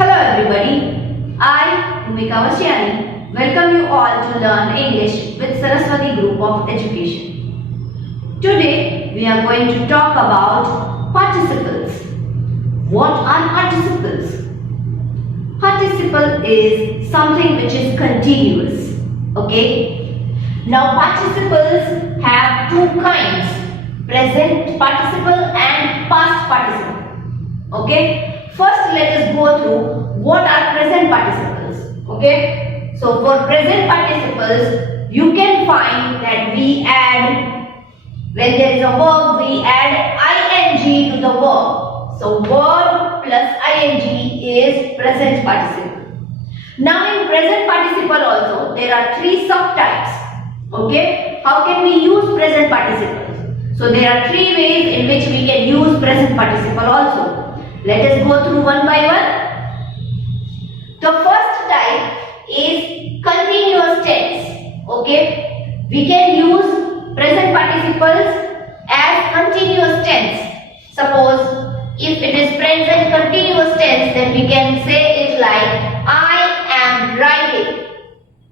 Hello everybody, I, Bhumika Vashyani, welcome you all to learn English with Saraswati Group of Education. Today we are going to talk about participles. What are participles? Participle is something which is continuous. Okay? Now participles have two kinds, present participle and past participle. Okay? First, let us go through what are present participles. Okay. So, for present participles, you can find that we add, when there is a verb, we add ing to the verb. So, verb plus ing is present participle. Now, in present participle also, there are three subtypes. Okay. How can we use present participles? So, there are three ways in which we can use present participle also. Let us go through one by one. The first type is continuous tense. Okay. We can use present participles as continuous tense. Suppose if it is present continuous tense, then we can say it like I am riding.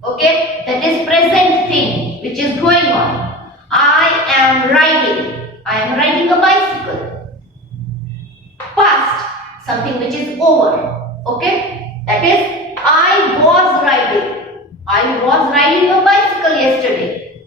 Okay. That is present thing which is going on. I am riding. I am riding a bicycle. Past, something which is over. Okay, that is I was riding. I was riding a bicycle yesterday.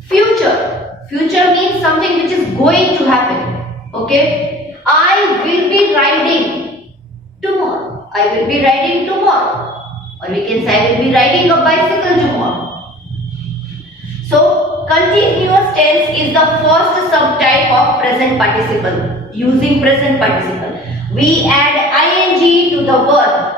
Future, future means something which is going to happen. Okay, I will be riding tomorrow. I will be riding tomorrow. Or we can say I will be riding a bicycle tomorrow. So, continuous tense is the first subtype of present participle. Using present participle, we add ing to the verb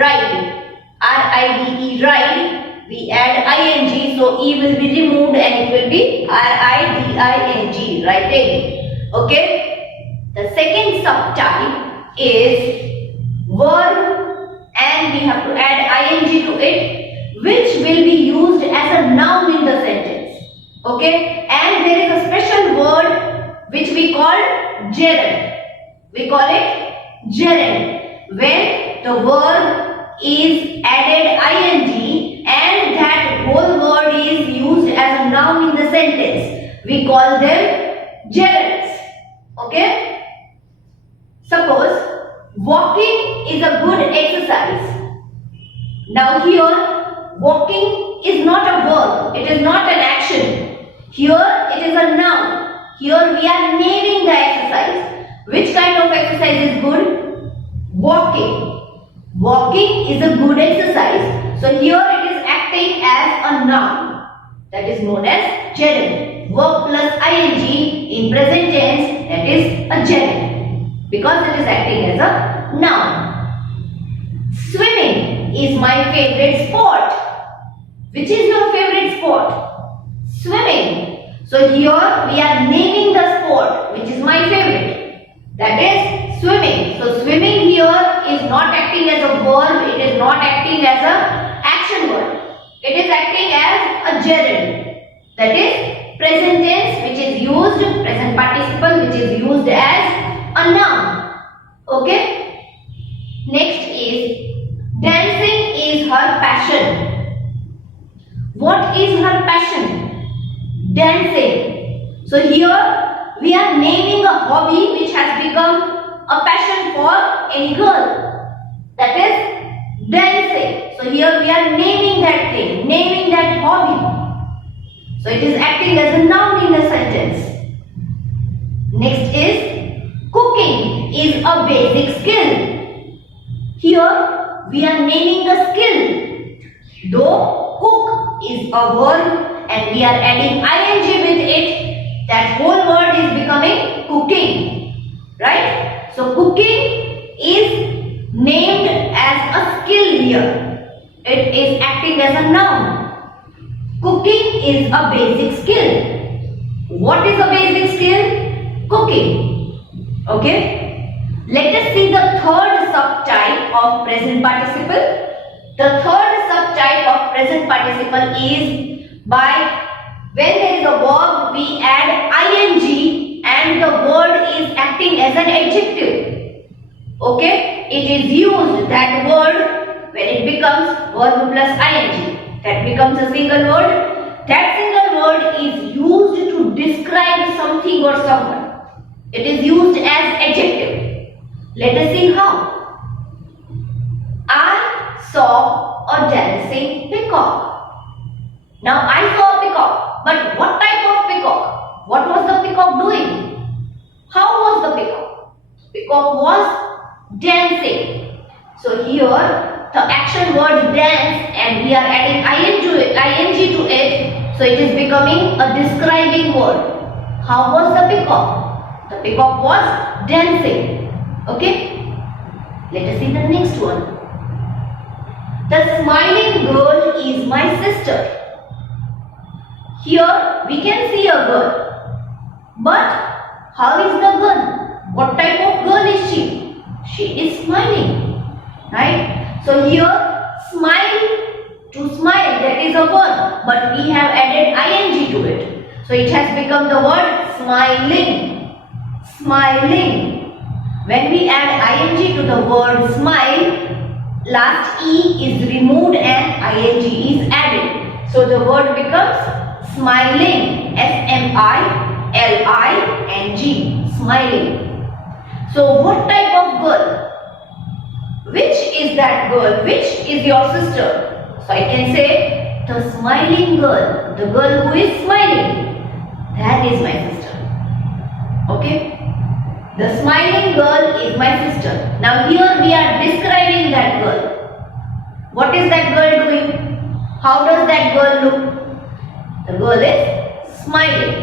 ride, ride, ride. We add ing, so e will be removed and it will be riding, riding. Okay. The second subtype is verb, and we have to add ing to it, which will be used as a noun in the sentence. Okay. And there is a special word which we call gerund. We call it gerund. When the verb is added ing and that whole word is used as a noun in the sentence, we call them gerunds. Okay? Suppose walking is a good exercise. Now here walking is not a verb. It is not an action. Here it is a noun. Here we are naming the exercise. Which kind of exercise is good? Walking. Walking is a good exercise. So here it is acting as a noun. That is known as gerund. Verb plus ing in present tense, that is a gerund. Because it is acting as a noun. Swimming is my favorite sport. Which is your favorite sport? Swimming. So here we are naming the sport which is my favorite. That is swimming. So swimming here is not acting as a verb. It is not acting as a action word. It is acting as a gerund. That is present tense which is used, present participle which is used as a noun. Okay. Next is dancing is her passion. What is her passion? Dancing. So here we are naming a hobby which has become a passion for any girl. That is dancing. So here we are naming that thing, naming that hobby. So it is acting as a noun in the sentence. Next is cooking is a basic skill. Here we are naming the skill. Though cook is a verb, and we are adding ing with it, that whole word is becoming cooking. Right? So cooking is named as a skill here. It is acting as a noun. Cooking is a basic skill. What is a basic skill? Cooking. Okay? Let us see the third subtype of present participle. The third subtype of present participle is by when there is a verb we add ing and the word is acting as an adjective. Okay, it is used, that word, when it becomes verb plus ing, that becomes a single word. That single word is used to describe something or someone. It is used as adjective. Let us see how. I saw a dancing peacock. Now I saw a peacock, but what type of peacock? What was the peacock doing? How was the peacock? Peacock was dancing. So here the action word dance, and we are adding ing to it, so it is becoming a describing word. How was the peacock? The peacock was dancing. Okay, let us see the next one. The smiling girl is my sister. Here we can see a girl, but how is the girl? What type of girl is she? She is smiling, right? So here smile, to smile, that is a verb, but we have added ing to it. So it has become the word smiling. Smiling. When we add ing to the word smile, last e is removed and ing is added. So the word becomes smiling. S-M-I-L-I-N-G. Smiling. So what type of girl? Which is that girl? Which is your sister? So I can say the smiling girl. The girl who is smiling. That is my sister. Okay? The smiling girl is my sister. Now here we are describing that girl. What is that girl doing? How does that girl look? The girl is smiling.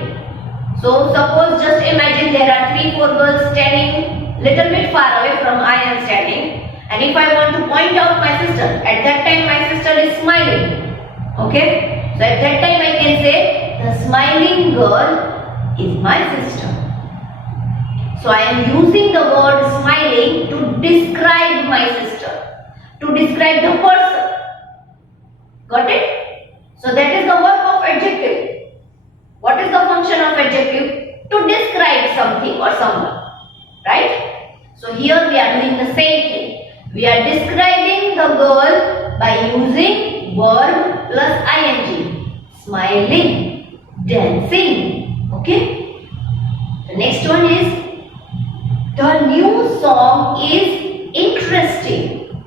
So suppose, just imagine there are 3-4 girls standing little bit far away from I am standing, and if I want to point out my sister, at that time my sister is smiling. Okay? So at that time I can say the smiling girl is my sister. So I am using the word smiling to describe my sister, to describe the person. Got it? So that is the work of adjective. What is the function of adjective? To describe something or someone. Right? So here we are doing the same thing. We are describing the girl by using verb plus ing. Smiling, dancing. Okay? The next one is, the new song is interesting.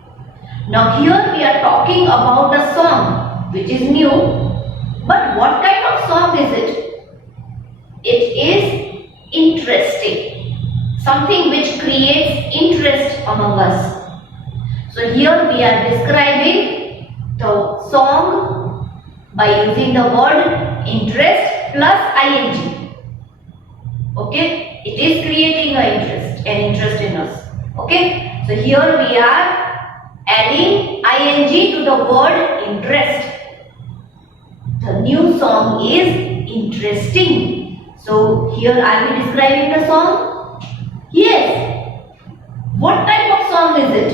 Now here we are talking about a song which is new. But what kind of song is it? It is interesting. Something which creates interest among us. So here we are describing the song by using the word interest plus ing. Okay? It is creating an interest in us. Okay? So here we are adding ing to the word interest. The new song is interesting. So here are we describing the song? Yes. What type of song is it?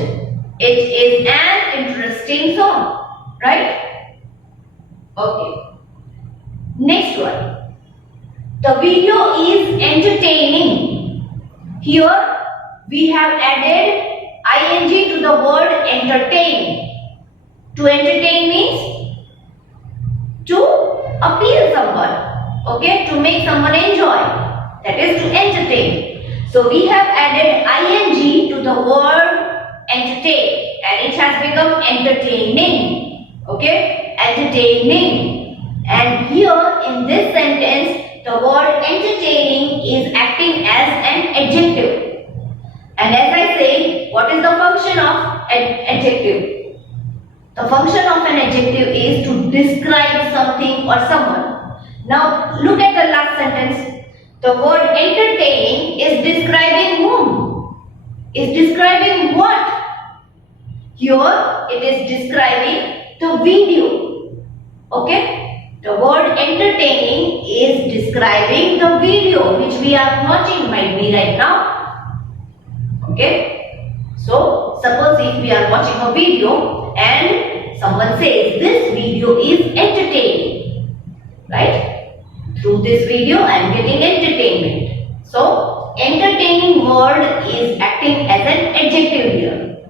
It is an interesting song. Right? Okay. Next one. The video is entertaining. Here we have added ing to the word entertain. To entertain means to appeal someone. Okay? To make someone enjoy. That is to entertain. So we have added ing to the word entertain, and it has become entertaining. Okay? Entertaining. And here in this sentence, the word entertaining is acting as an adjective. And as I said, what is the function of an adjective? The function of an adjective is to describe something or someone. Now look at the last sentence. The word entertaining is describing whom? Is describing what? Here it is describing the video. Okay? The word entertaining is describing the video which we are watching might be right now. Okay? So suppose if we are watching a video and someone says this video is entertaining. Right? Through this video I am getting entertainment. So entertaining word is acting as an adjective here.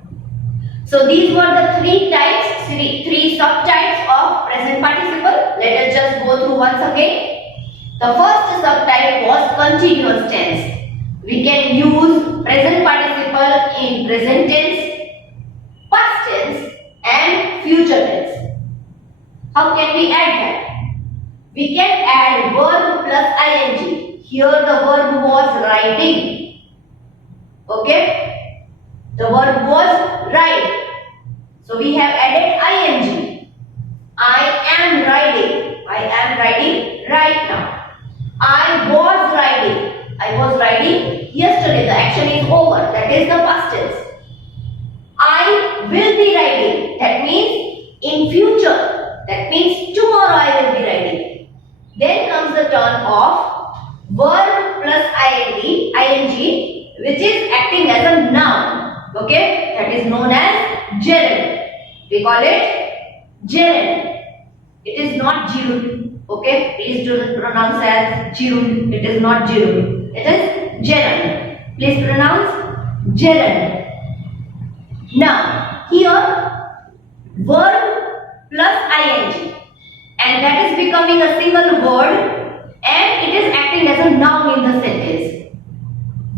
So these were the three types, three subtypes of present participle. Let us just go through once again. The first subtype was continuous tense. We can use present participle in present tense, past tense and future tense. How can we add that? We can add verb plus ing. Here the verb was riding. Okay? The verb was ride. So we have added ing. I am riding. I am riding right now. I was riding. I was riding yesterday. The action is over. That is the past tense. I will be riding. That means in future. That means tomorrow I will be riding. Then comes the turn of verb plus ing, which is acting as a noun. Okay? That is known as gerund. We call it gerund. It is not gerund. Okay? Please do not pronounce as gerund. It is not gerund. It is gerund. Please pronounce gerund. Now, here verb plus ing, and that is becoming a single word and it is acting as a noun in the sentence.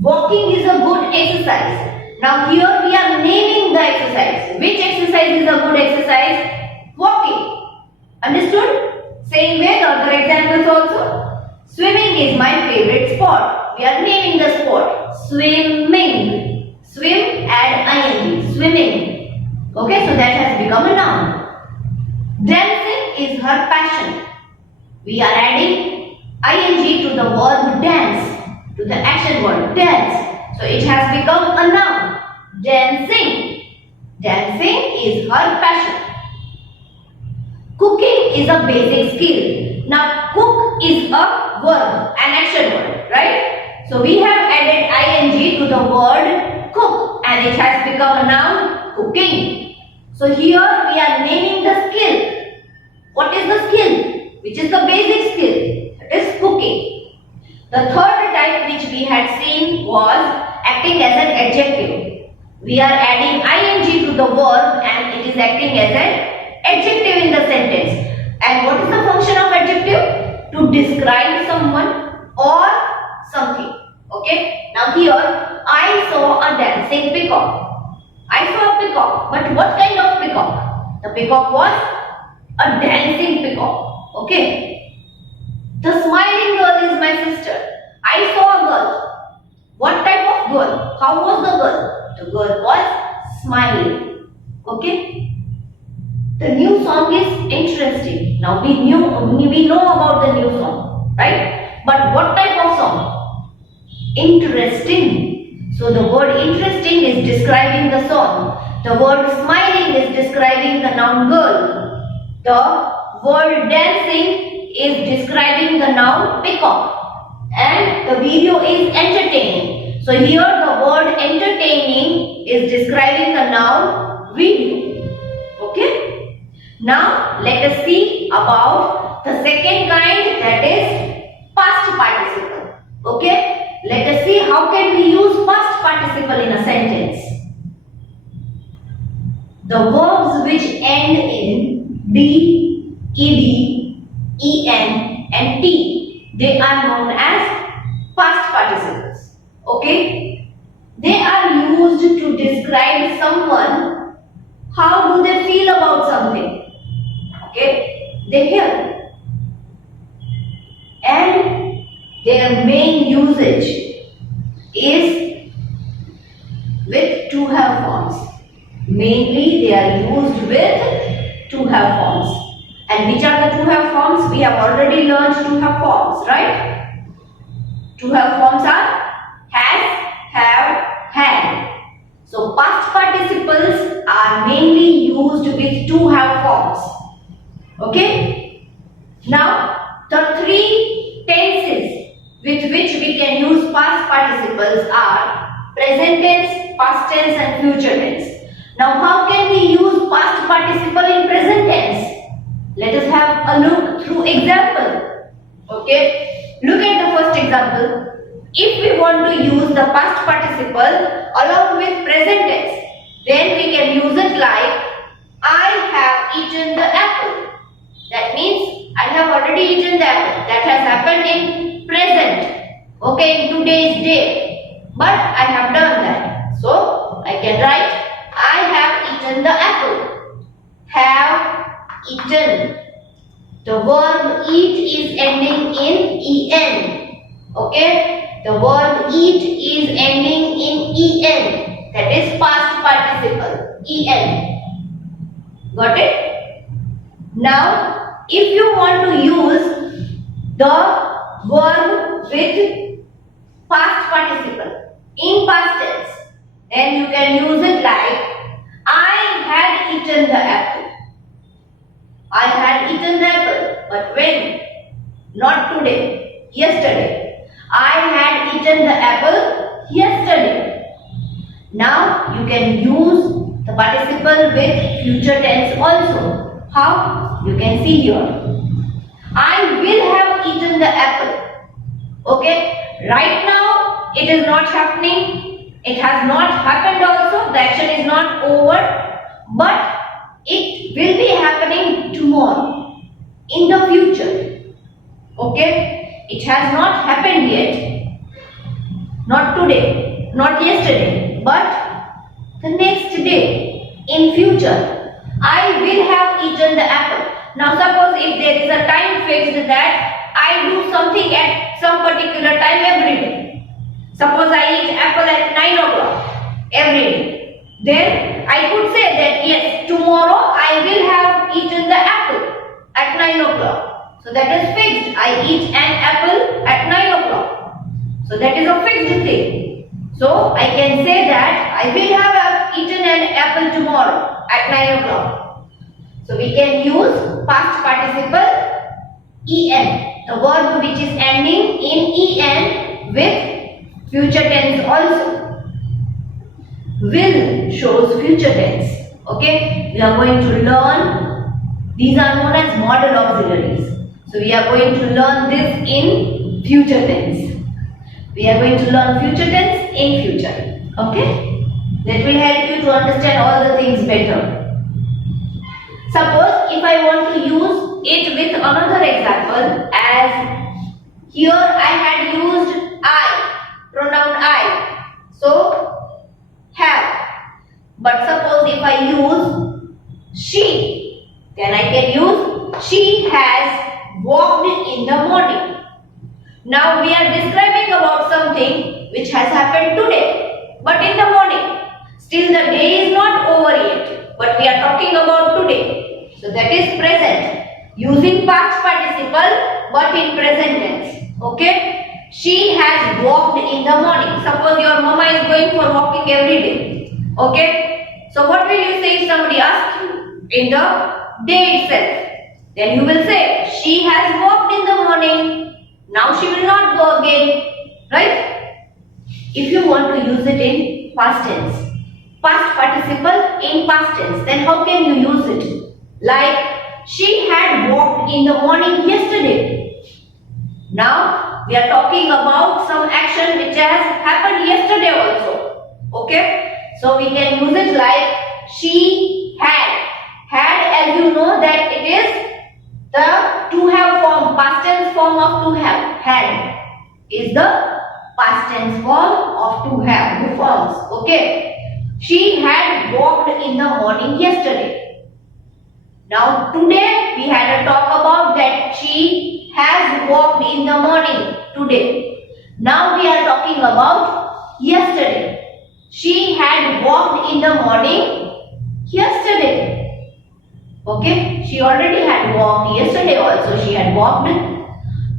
Walking is a good exercise. Now here we are naming the exercise. Which exercise is a good exercise? Walking. Understood? Same way the other examples also. Swimming is my favorite sport. We are naming the sport. Swimming. Swim, add ing. Swimming. Okay, so that has become a noun. Dancing is her passion. We are adding ing to the verb dance, to the action word dance. So it has become a noun. Dancing. Dancing is her passion. Cooking is a basic skill. Now cook is a verb, an action word, right? So we have added ing to the word cook and it has become a noun, cooking. So here we are naming the skill. What is the skill? Which is the basic skill? That is cooking. The third type which we had seen was acting as an adjective. We are adding ing to the verb and it is acting as an adjective in the sentence. And what is the function of adjective? To describe someone or something. Okay. Now here I saw a dancing peacock. I saw a peacock. But what kind of peacock? The peacock was a dancing peacock. Okay. The smiling girl is my sister. I saw a girl. What type of girl? How was the girl? The girl was smiling. Okay. The new song is interesting. Now we know about the new song, right? But what type of song? Interesting. So the word interesting is describing the song. The word smiling is describing the noun girl. The word dancing is describing the noun peacock. And the video is entertaining. So here the word entertaining is describing the noun video. Okay? Now let us see about the second kind, that is past participle. Okay? Let us see how can we use past participle in a sentence. The verbs which end in d, ed, en and t, they are known as past participles. Okay? They are used to describe someone. How do they feel about something? Okay, they hear. And their main usage is with to have forms. Mainly they are used with to have forms. And which are the to have forms? We have already learned to have forms, right? To have forms are has, have, had. So past participles are mainly used with to have forms. Okay. Now the three tenses with which we can use past participles are present tense, past tense and future tense. Now how can we use past participle in present tense? Let us have a look through example. Okay. Look at the first example. if we want to use the past participle along with present tense, then we can use it like I have eaten the apple. That means I have already eaten the apple. That has happened in present. Okay, in today's day. But I have done that. So I can write I have eaten the apple. Have eaten. The verb eat is ending in en. Okay? The verb eat is ending in en. That is past participle. En. Got it? Now, if you want to use the verb with past participle in past tense, then you can use it like I had eaten the apple. I had eaten the apple. But when? Not today. Yesterday. I had eaten the apple yesterday. Now you can use the participle with future tense also. How? You can see here. I will have eaten the apple. Okay? Right now it is not happening. It has not happened also. The action is not over. But it will be happening tomorrow. In the future. Okay? It has not happened yet. Not today. Not yesterday. But the next day. In future. I will have eaten the apple. Now suppose if there is a time fixed that I do something at some particular time every day. Suppose I eat apple at 9 o'clock every day. Then I could say that yes, tomorrow I will have eaten the apple at 9 o'clock. So that is fixed. I eat an apple at 9 o'clock. So that is a fixed thing. So I can say that I will have eaten an apple tomorrow at 9 o'clock. So we can use past participle en, the verb which is ending in en with future tense also. Will shows future tense. Okay, we are going to learn, these are known as modal auxiliaries. So we are going to learn this in future tense. We are going to learn future tense in future. Okay, that will help you to understand all the things better. Suppose if I want to use it with another example, as here I had used I, pronoun I. So have. But suppose if I use she, then I can use she has walked in the morning. Now we are describing about something which has happened today, but in the morning. Still the day is not over yet, but we are talking about today. So that is present. Using past participle but in present tense. Okay? She has walked in the morning. Suppose your mama is going for walking every day. Okay? So what will you say if somebody asks you? In the day itself. Then you will say, she has walked in the morning. Now she will not go again. Right? If you want to use it in past tense, past participle in past tense, then how can you use it? Like, she had walked in the morning yesterday. Now, we are talking about some action which has happened yesterday also. Okay? So, we can use it like, she had. Had, as you know, that it is the to have form, past tense form of to have. Had is the past tense form of to have, two forms. Okay? She had walked in the morning yesterday. Now today we had a talk about that she has walked in the morning today. Now we are talking about yesterday. She had walked in the morning yesterday. Okay, she already had walked yesterday also, she had walked.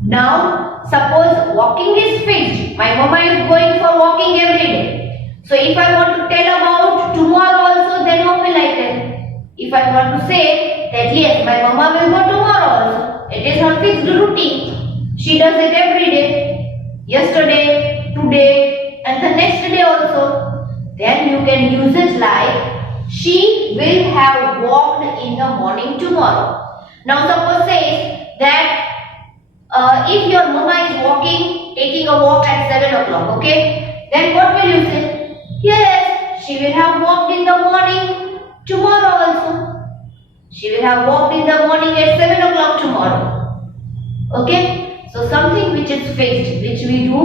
Now suppose walking is fixed. My mama is going for walking every day. So if I want to tell about tomorrow also, then how will I tell? If I want to say that yes, my mama will go tomorrow also, it is her fixed routine. She does it every day, yesterday, today, and the next day also. Then you can use it like, she will have walked in the morning tomorrow. Now suppose say that if your mama is walking taking a walk at 7 o'clock, okay? Then what will you say? Yes, she will have walked in the morning tomorrow also. She will have walked in the morning at 7 o'clock tomorrow. Okay? So something which is fixed, which we do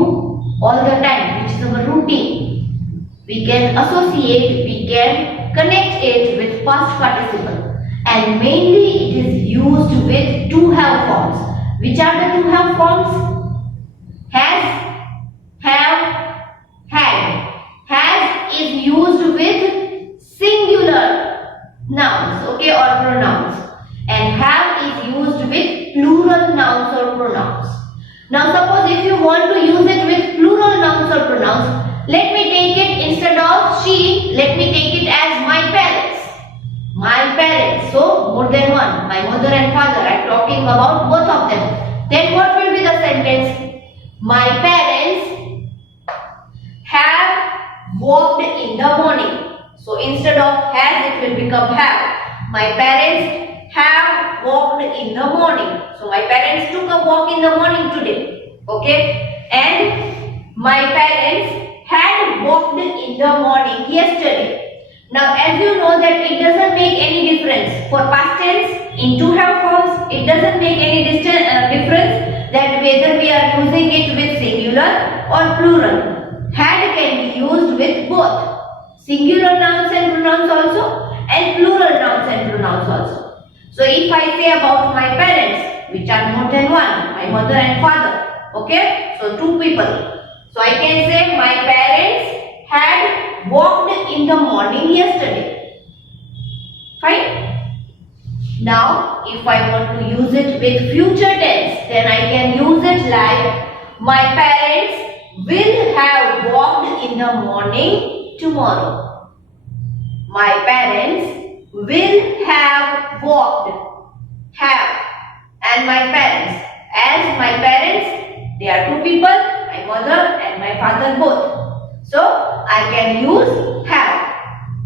all the time, which is our routine. We can associate, we can connect it with past participle. And mainly it is used with to have forms. Which are the to have forms? Has, have, had. Has is used with singular nouns, okay, or pronouns. And have is used with plural nouns or pronouns. Now suppose if you want to use it with plural nouns or pronouns, let me take it instead of she, let me take it as my parents. My parents, so more than one, my mother and father, I am talking about both of them. Then what will be the sentence? My parents have walked in the morning. So instead of has, it will become have. My parents have walked in the morning. So my parents took a walk in the morning today. Okay? And my parents had walked in the morning yesterday. Now as you know that it doesn't make any difference for past tense in to have forms, it doesn't make any difference that whether we are using it with singular or plural. Had can be used with both singular nouns and pronouns also and plural nouns and pronouns also. So if I say about my parents, which are more than one, my mother and father, okay, so two people, so I can say my parents had walked in the morning yesterday. Fine. Now if I want to use it with future tense, then I can use it like my parents will have walked in the morning tomorrow. My parents will have walked. Have. And my parents. As my parents, they are two people, my mother and my father both. So I can use have.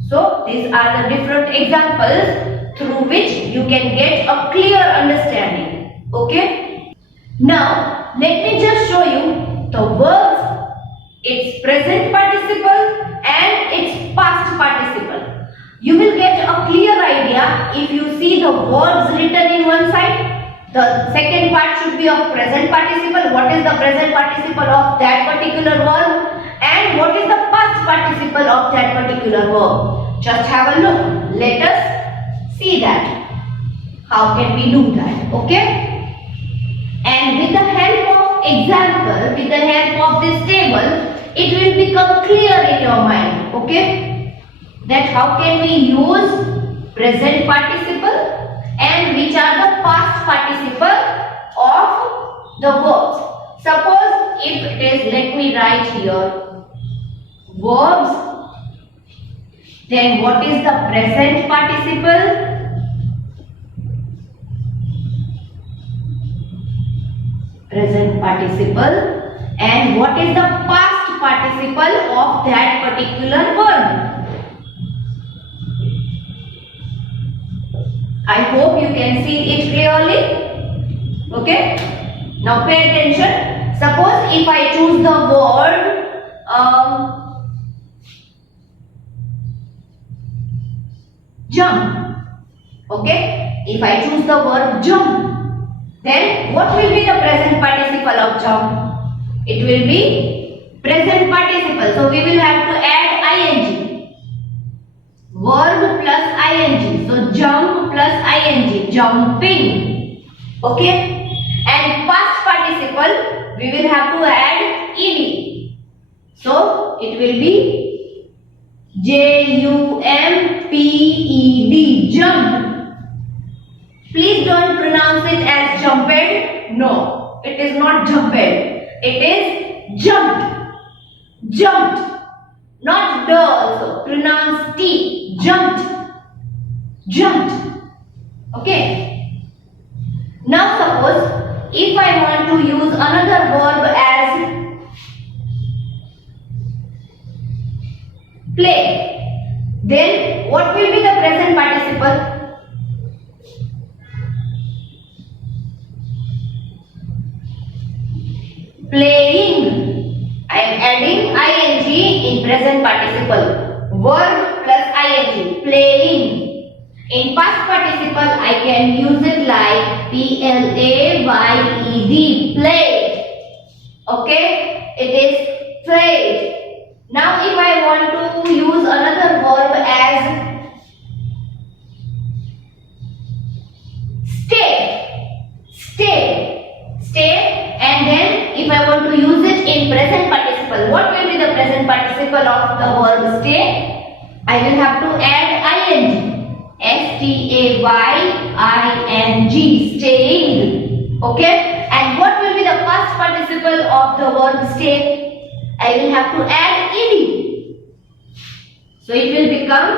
So these are the different examples through which you can get a clear understanding. Okay. Now let me just show you the verbs, its present participle and its past participle. You will get a clear idea if you see the verbs written in one side. The second part should be of present participle. What is the present participle of that particular verb? And what is the past participle of that particular verb? Just have a look. Let us see that. How can we do that? Okay? And with the help of example, with the help of this table, it will become clear in your mind. Okay? That how can we use present participle and which are the past participle of the verbs. Suppose if it is, let me write here, verbs, then what is the present participle? Present participle. And what is the past participle of that particular verb? I hope you can see it clearly. Okay? Now pay attention. Suppose if I choose the word jump. Okay? If I choose the word jump, then what will be the present participle of jump? It will be present participle. So we will have to add ing. Verb plus ing. So jump plus ing. Jumping. Okay? And past participle, we will have to add ed. So it will be jumped. Jump. Please don't pronounce it as jumped. No, it is not jumped. It is jumped. Jumped. Not the also. Pronounce T. Jumped. Jumped. Okay. Now suppose if I want to use another verb as play, then what will be the present participle? Playing. I am adding ing in present participle. Verb plus ing. Playing. In past participle, I can use it like played. Played. Okay? It is played. Now, if I want to use another verb as stay, and then if I want to use it in present participle, what will be the present participle of the verb stay? I will have to add ing. staying, staying. Okay? And what will be the past participle of the verb stay? I will have to add ed. So it will become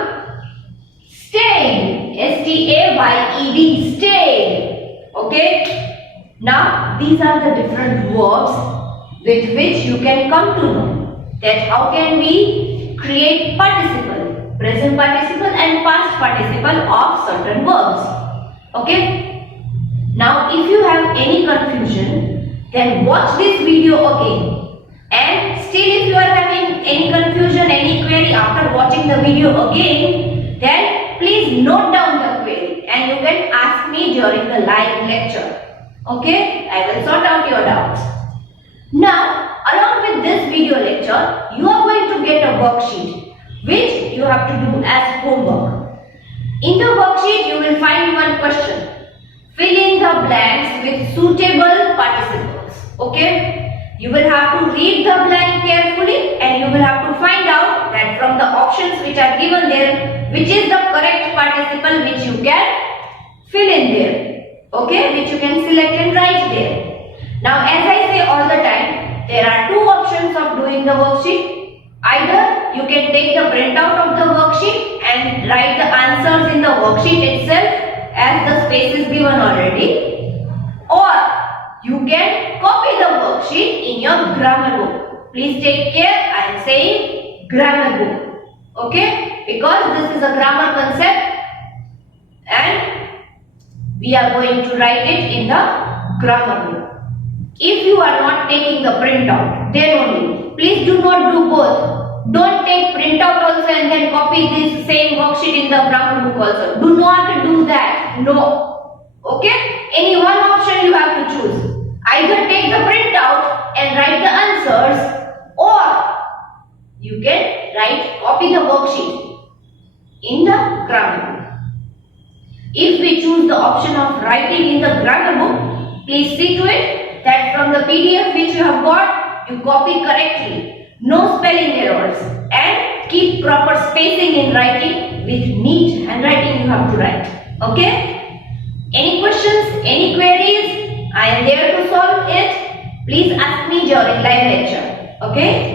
stayed. stayed. Stayed. Okay? Now, these are the different verbs with which you can come to know that how can we create participle, present participle and past participle of certain verbs. Okay? Now, if you have any confusion, then watch this video again. And still if you are having any confusion, any query after watching the video again, then please note down the query and you can ask me during the live lecture. Okay, I will sort out your doubts. Now, along with this video lecture, you are going to get a worksheet which you have to do as homework. In the worksheet, you will find one question. Fill in the blanks with suitable participles. Okay, you will have to read the blank carefully and you will have to find out that from the options which are given there, which is the correct participle which you can fill in there. Okay, which you can select and write there. Now, as I say all the time, there are two options of doing the worksheet. Either you can take the printout of the worksheet and write the answers in the worksheet itself as the space is given already, or you can copy the worksheet in your grammar book. Please take care, I am saying grammar book. Okay, because this is a grammar concept and we are going to write it in the grammar book. If you are not taking the printout, then only, please do not do both. Don't take printout also and then copy this same worksheet in the grammar book also. Do not do that. No. Okay? Any one option you have to choose. Either take the printout and write the answers, or you can copy the worksheet in the grammar book. If we choose the option of writing in the grammar book, please see to it that from the PDF which you have got, you copy correctly, no spelling errors, and keep proper spacing in writing. With neat handwriting you have to write. Okay? Any questions, any queries? I am there to solve it. Please ask me during live lecture. Okay?